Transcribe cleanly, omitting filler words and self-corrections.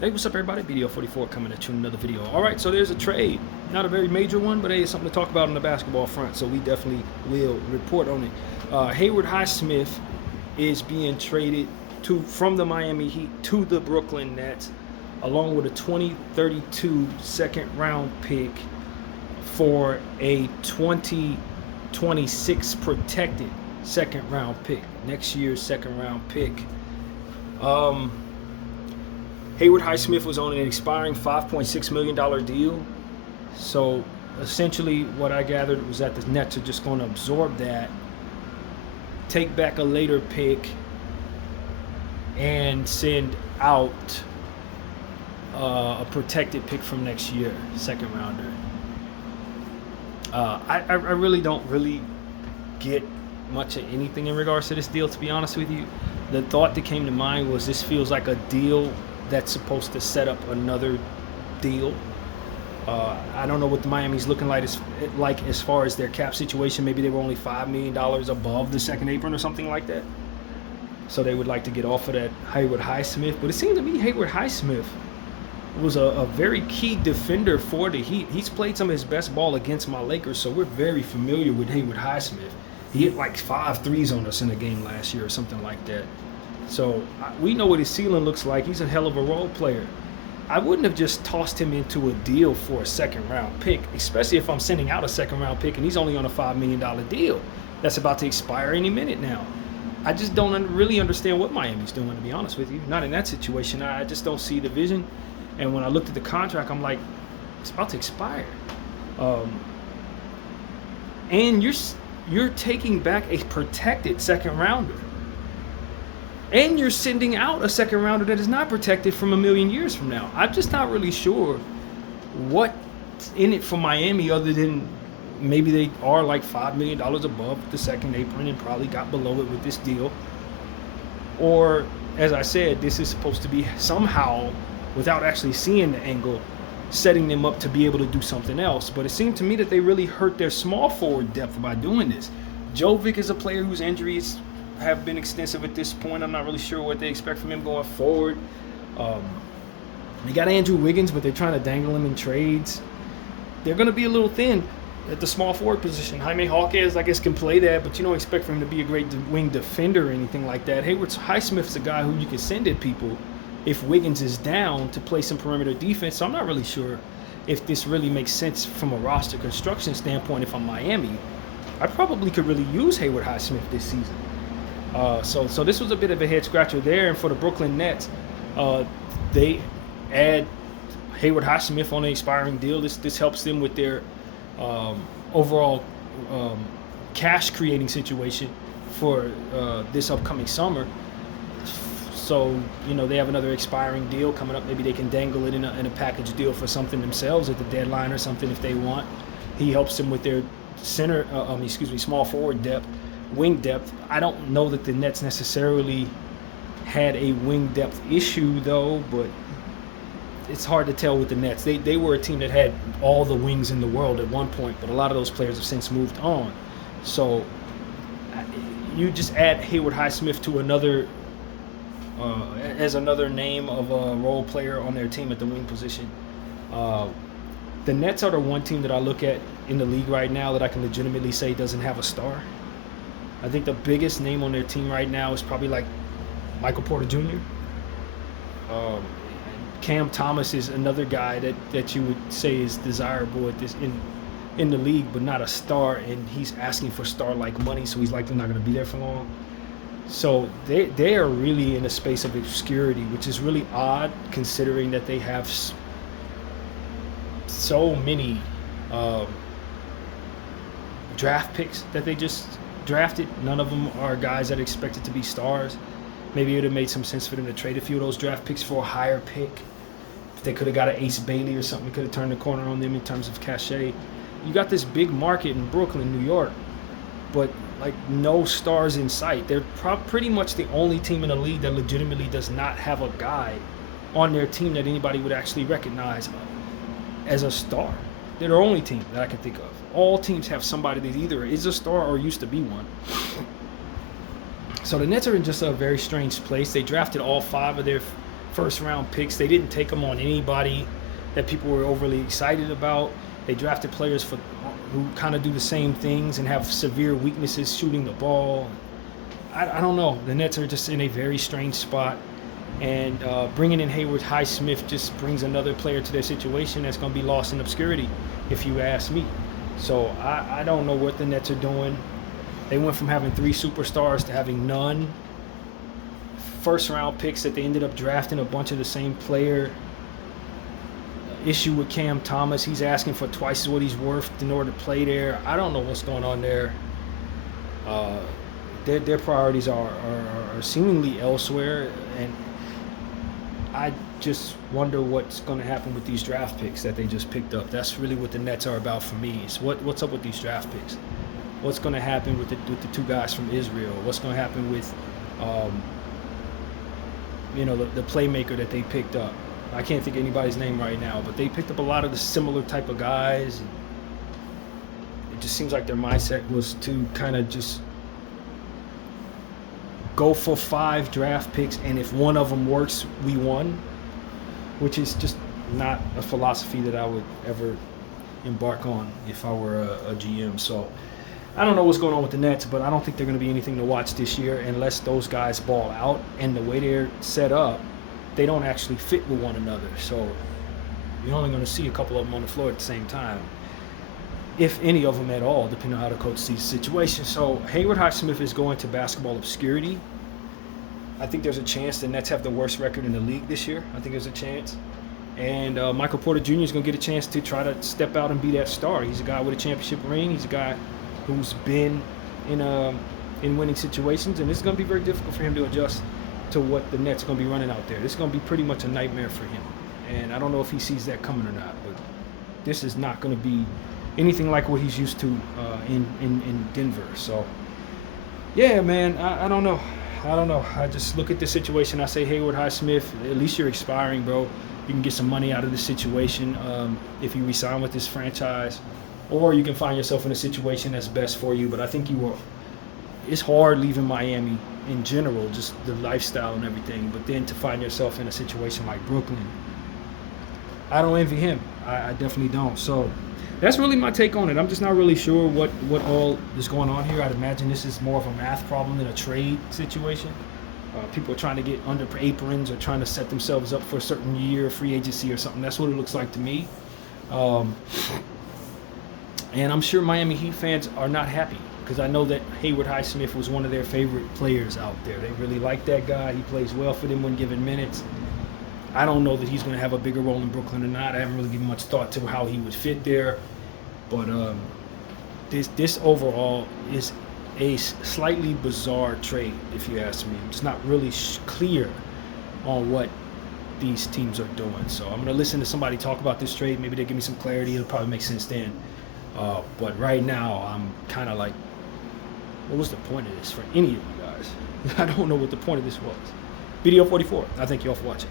Hey, what's up, everybody? BDO44 coming at you in another video. All right, so there's a trade. Not a very major one, but hey, it's something to talk about on the basketball front, so we definitely will report on it. Haywood Highsmith is being traded from the Miami Heat to the Brooklyn Nets, along with a 2032 second-round pick for a 2026 protected second-round pick. Next year's second-round pick. Haywood Highsmith was on an expiring $5.6 million deal. So essentially what I gathered was that the Nets are just going to absorb that, take back a later pick, and send out a protected pick from next year, second rounder. I really don't get much of anything in regards to this deal, to be honest with you. The thought that came to mind was this feels like a deal that's supposed to set up another deal. I don't know what the Miami's looking like as far as their cap situation. Maybe they were only $5 million above the second apron or something like that. So they would like to get off of that Haywood Highsmith. But it seemed to me Haywood Highsmith was a very key defender for the Heat. He's played some of his best ball against my Lakers, so we're very familiar with Haywood Highsmith. He hit like 5 threes on us in a game last year or something like that. So we know what his ceiling looks like. He's a hell of a role player. I wouldn't have just tossed him into a deal for a second-round pick, especially if I'm sending out a second-round pick and he's only on a $5 million deal that's about to expire any minute now. I just don't really understand what Miami's doing, to be honest with you. Not in that situation. I just don't see the vision. And when I looked at the contract, I'm like, it's about to expire. And you're taking back a protected second-rounder. And you're sending out a second rounder that is not protected from a million years from now. I'm just not really sure what's in it for Miami other than maybe they are like $5 million above the second apron and probably got below it with this deal. Or, as I said, this is supposed to be somehow, without actually seeing the angle, setting them up to be able to do something else. But it seemed to me that they really hurt their small forward depth by doing this. Jovic is a player whose injuries have been extensive at this point. I'm not really sure what they expect from him going forward. They got Andrew Wiggins, but they're trying to dangle him in trades. They're going to be a little thin at the small forward position. Jaime Hawkins, I guess, can play that, but you don't expect for him to be a great wing defender or anything like that. Haywood Highsmith's a guy who you can send at people if Wiggins is down to play some perimeter defense. So I'm not really sure if this really makes sense from a roster construction standpoint. If I'm Miami, I probably could really use Haywood Highsmith this season. So this was a bit of a head scratcher there. And for the Brooklyn Nets, they add Haywood Highsmith on an expiring deal. This helps them with their overall cash creating situation for this upcoming summer. So, they have another expiring deal coming up. Maybe they can dangle it in a package deal for something themselves at the deadline or something if they want. He helps them with their small forward depth. Wing depth. I don't know that the Nets necessarily had a wing depth issue though, but it's hard to tell with the Nets. They were a team that had all the wings in the world at one point, but a lot of those players have since moved on. So you just add Haywood Highsmith to another name of a role player on their team at the wing position. The Nets are the one team that I look at in the league right now that I can legitimately say doesn't have a star. I think the biggest name on their team right now is probably like Michael Porter Jr. Cam Thomas is another guy that you would say is desirable at this in the league, but not a star, and he's asking for star-like money, so he's likely not going to be there for long. So they are really in a space of obscurity, which is really odd considering that they have so many draft picks that they just drafted. None of them are guys that are expected to be stars. Maybe it would have made some sense for them to trade a few of those draft picks for a higher pick. If they could have got an Ace Bailey or something, could have turned the corner on them in terms of cachet. You got this big market in Brooklyn, New York, but like no stars in sight. They're pretty much the only team in the league that legitimately does not have a guy on their team that anybody would actually recognize as a star. They're the only team that I can think of. All teams have somebody that either is a star or used to be one. So the Nets are in just a very strange place. They drafted all 5 of their first round picks. They didn't take them on anybody that people were overly excited about. They drafted players who kind of do the same things and have severe weaknesses shooting the ball. I don't know. The Nets are just in a very strange spot. And bringing in Haywood Highsmith just brings another player to their situation that's going to be lost in obscurity, if you ask me. So I don't know what the Nets are doing. They went from having 3 superstars to having none. First round picks that they ended up drafting a bunch of the same player. Issue with Cam Thomas. He's asking for twice what he's worth in order to play there. I don't know what's going on there. Their priorities are seemingly elsewhere, and I just wonder what's going to happen with these draft picks that they just picked up. That's really what the Nets are about for me. Is what's up with these draft picks? What's going to happen with the 2 guys from Israel? What's going to happen with the playmaker that they picked up? I can't think of anybody's name right now, but they picked up a lot of the similar type of guys. It just seems like their mindset was to kind of just go for 5 draft picks, and if one of them works, we won, which is just not a philosophy that I would ever embark on if I were a GM. So I don't know what's going on with the Nets, but I don't think they're going to be anything to watch this year unless those guys ball out, and the way they're set up, they don't actually fit with one another. So you're only going to see a couple of them on the floor at the same time, if any of them at all, depending on how the coach sees the situation. So Haywood Highsmith is going to basketball obscurity. I think there's a chance the Nets have the worst record in the league this year. I think there's a chance. And Michael Porter Jr. is going to get a chance to try to step out and be that star. He's a guy with a championship ring. He's a guy who's been in winning situations, and it's going to be very difficult for him to adjust to what the Nets are going to be running out there. This is going to be pretty much a nightmare for him. And I don't know if he sees that coming or not, but this is not going to be anything like what he's used to in Denver. So, yeah, man, I don't know. I just look at the situation. I say, Haywood Highsmith, at least you're expiring, bro. You can get some money out of the situation if you resign with this franchise, or you can find yourself in a situation that's best for you. But I think it's hard leaving Miami in general, just the lifestyle and everything. But then to find yourself in a situation like Brooklyn, I don't envy him. I definitely don't. So that's really my take on it. I'm just not really sure what all is going on here. I'd imagine this is more of a math problem than a trade situation. People are trying to get under aprons or trying to set themselves up for a certain year, free agency or something. That's what it looks like to me. And I'm sure Miami Heat fans are not happy, because I know that Haywood Highsmith was one of their favorite players out there. They really like that guy. He plays well for them when given minutes. I don't know that he's going to have a bigger role in Brooklyn or not. I haven't really given much thought to how he would fit there. But this overall is a slightly bizarre trade, if you ask me. It's not really clear on what these teams are doing. So I'm going to listen to somebody talk about this trade. Maybe they give me some clarity. It'll probably make sense then. But right now, I'm kind of like, what was the point of this for any of you guys? I don't know what the point of this was. Video 44. I thank you all for watching.